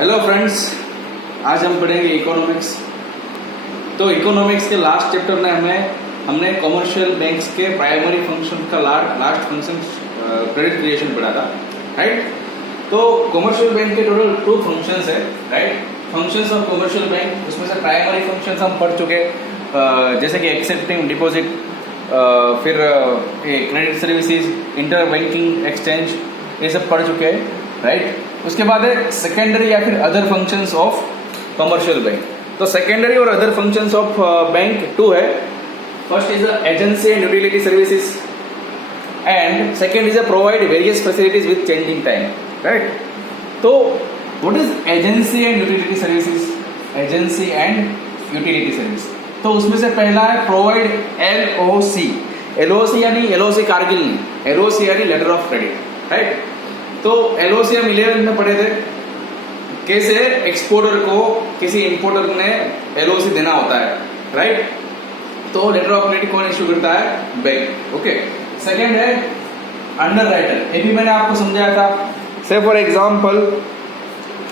Hello friends, आज हम पढ़ेंगे इकोनॉमिक्स। तो इकोनॉमिक्स के लास्ट चैप्टर में हमने कमर्शियल बैंक्स के प्राइमरी फंक्शन का लास्ट फंक्शन क्रेडिट क्रिएशन पढ़ा था, राइट। तो कमर्शियल बैंक के टोटल 2 फंक्शंस है, right. Functions of commercial bank, उसमें से प्राइमरी फंक्शंस हम पढ़ चुके, जैसे कि एक्सेप्टिंग डिपॉजिट, फिर credit services, inter banking exchange, ये सब पढ़ चुके हैं, राइट। उसके बाद है सेकेंडरी या फिर other functions of commercial bank. तो सेकेंडरी और अदर फंक्शंस ऑफ बैंक 2 है। First is agency and utility services and second is provide various facilities with changing time, right. तो what is agency and utility services? Agency and utility service, तो उसमें से पहला है provide LOC। LOC यानी LOC Kargil नहीं, LOC यानी letter of credit, right. तो LOC हम 11 में पढ़े थे, कैसे एक्सपोर्टर को किसी इंपोर्टर ने LOC देना होता है, राइट। तो लेटर ऑफ क्रेडिट कौन इश्यू करता है? Bank, okay. सेकेंड है अंडरराइटर, ये भी मैंने आपको समझाया था। से फॉर एग्जांपल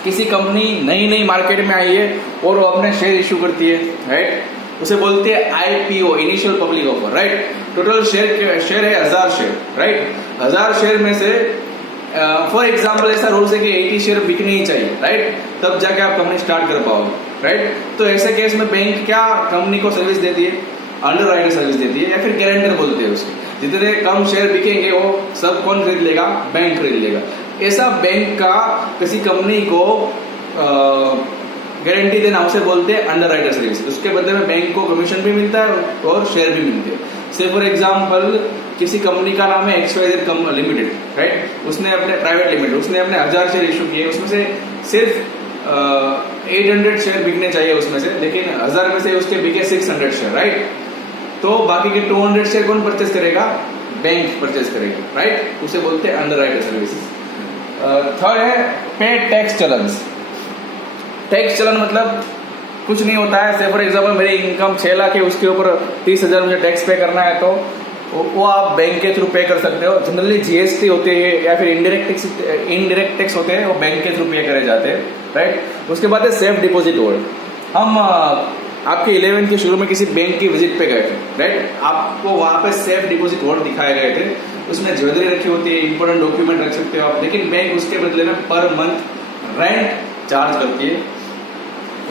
किसी कंपनी नई मार्केट में आई है और वो अपने शेयर इश्यू करती है, राइट। उसे बोलते हैं IPO, initial public offer, right. Total share है 1000 शेयर, राइट। 1000 शेयर में से फॉर एग्जाम्पल ऐसा रूल्स है कि 80 शेयर बिकने ही चाहिए, राइट। तब जाके आप कंपनी स्टार्ट कर पाओगे, राइट। तो ऐसे केस में बैंक क्या कंपनी को सर्विस देती है? अंडरराइटर सर्विस देती है, या फिर गारंटर बोलते हैं उसके। जितने कम शेयर बिकेंगे वो सब कौन खरीद लेगा? बैंक खरीद लेगा। ऐसा बैंक का किसी कंपनी को गारंटी देना, उसे बोलते हैं अंडरराइटर सर्विस। उसके बदले में बैंक को कमीशन भी मिलता है और शेयर भी मिलते हैं। से फॉर एग्जाम्पल किसी कंपनी का नाम है XYZ लिमिटेड, राइट। उसने अपने प्राइवेट लिमिटेड, उसने अपने 1000 शेयर इशू किए, उसमें से सिर्फ 800 शेयर बिकने चाहिए उसमें से, लेकिन 1000 में से उसके बिके 600 शेयर, राइट। तो बाकी के 200 शेयर कौन परचेस करेगा? बैंक परचेस करेगा, राइट। उसे बोलते हैं अंडरराइटर सर्विसेज। थर्ड है पे टैक्स चलन। टैक्स चलन मतलब कुछ नहीं होता है। से फॉर एग्जाम्पल मेरी इनकम 6 लाख है, उसके ऊपर 30,000 मुझे टैक्स पे करना है, तो वो आप बैंक के थ्रू पे कर सकते हो। जनरली GST होते हैं या फिर इनडायरेक्ट टैक्स होते हैं, वो बैंक के थ्रू पे करे जाते हैं, राइट। उसके बाद है सेफ डिपॉजिट होल्ड। हम आपके 11th के शुरू में किसी बैंक की विजिट पे गए थे, राइट। आपको वहां पे सेफ डिपॉजिट होल्ड दिखाए गए थे। उसमें ज्वेलरी रखी होती है, इंपोर्टेंट डॉक्यूमेंट रख सकते हो आप, लेकिन बैंक उसके बदले में पर मंथ रेंट चार्ज करती है।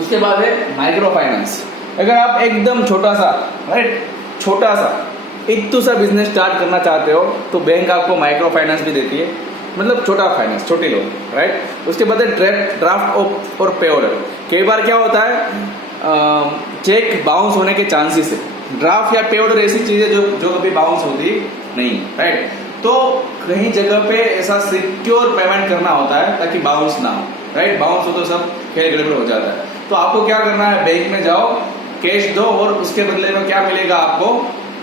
उसके बाद है माइक्रो फाइनेंस। अगर आप एकदम छोटा सा, राइट, छोटा सा इतू सा बिजनेस स्टार्ट करना चाहते हो तो बैंक आपको माइक्रो फाइनेंस भी देती है, मतलब छोटा फाइनेंस, छोटे लोन, राइट। उसके बाद ड्राफ्ट और पे ऑर्डर। कई बार क्या होता है, चेक बाउंस होने के चांसेस है। ड्राफ्ट या पे ऑर्डर ऐसी चीज है जो कभी बाउंस होती नहीं, राइट। तो कहीं जगह पे ऐसा सिक्योर पेमेंट करना होता है ताकि बाउंस ना हो, राइट। बाउंस हो तो सब खेल गड़बड़ हो जाता है। तो आपको क्या करना है, बैंक में जाओ, कैश दो और उसके बदले में क्या मिलेगा आपको?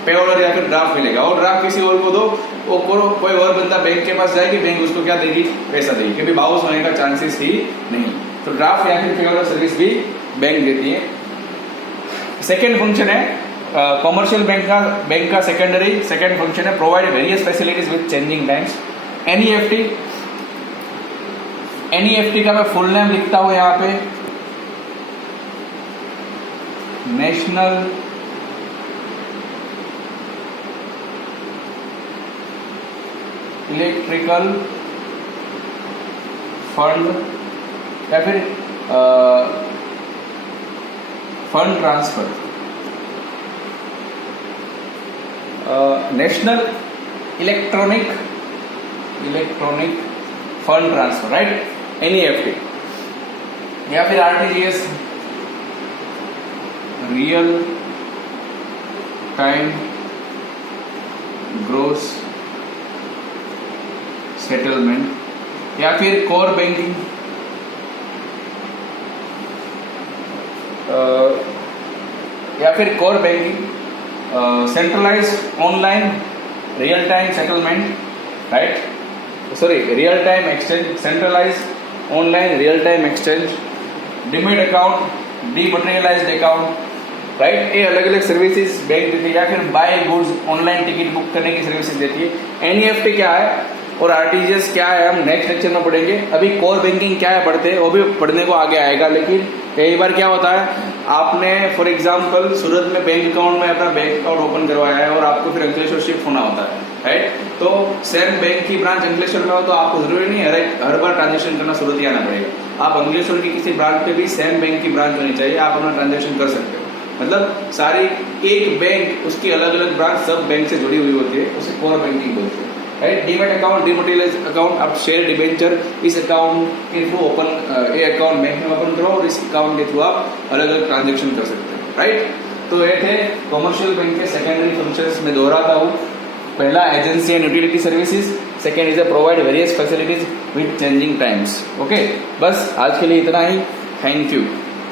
पे ऑर्डर या फिर ड्राफ्ट मिलेगा। और ड्राफ्ट किसी और को दो, वो कोई और बंदा बैंक के पास जाएगी, बैंक उसको क्या देगी? पैसा देगी, क्योंकि बाउंस होने का चांसेस ही नहीं। तो ड्राफ्ट या फिर पे ऑर्डर सर्विस भी बैंक देती है। सेकेंड फंक्शन है कमर्शियल बैंक का सेकेंड फंक्शन है provide various facilities with changing times. NEFT का मैं फुल नेम लिखता हूं यहाँ पे, नेशनल इलेक्ट्रिकल फंड या फिर fund transfer, national electronic fund transfer, right, NEFT। या फिर RTGS, real time gross settlement, या फिर core banking, centralize online real time settlement, right, sorry real time exchange, centralize online real time exchange, demat account, dematerialized account, right. ये अलग अलग services bank देती है। या फिर buy goods, online ticket book करने की सर्विसेज देती है। NEFT क्या है? और आरटीजीएस क्या है हम नेक्स्ट लेक्चर में पढ़ेंगे। अभी कोर बैंकिंग क्या है पढ़ते हैं, वो भी पढ़ने को आगे आएगा। लेकिन कई बार क्या होता है, आपने फॉर एग्जांपल सूरत में बैंक अकाउंट में अपना बैंक अकाउंट ओपन करवाया है और आपको फिर अंकलेश्वर शिफ्ट होना होता है, राइट। तो सेम बैंक की ब्रांच अंकलेश्वर में हो तो आपको जरूरी नहीं है हर बार ट्रांजेक्शन करना सूरत ही आना पड़ेगा। आप अंकलेश्वर की किसी ब्रांच पे भी सेम बैंक की ब्रांच होनी चाहिए, आप अपना ट्रांजेक्शन कर सकते हो। मतलब सारी एक बैंक उसकी अलग अलग ब्रांच सब बैंक से जुड़ी हुई होती है, उसे कोर बैंकिंग बोलते हैं, राइट। डीमैट अकाउंट, डिमोटिलाइज अकाउंट, आप शेयर डिबेंचर इस अकाउंट के थ्रू ओपन ये अकाउंट बैंक में ओपन करो और इस अकाउंट के थ्रू आप अलग अलग ट्रांजेक्शन कर सकते हो, राइट। तो ये थे कॉमर्शियल बैंक के सेकेंडरी फंक्शंस में दोहराता हूँ। पहला agency and utility services, second is provide various facilities with changing times. Okay, बस आज के लिए इतना ही। Thank you.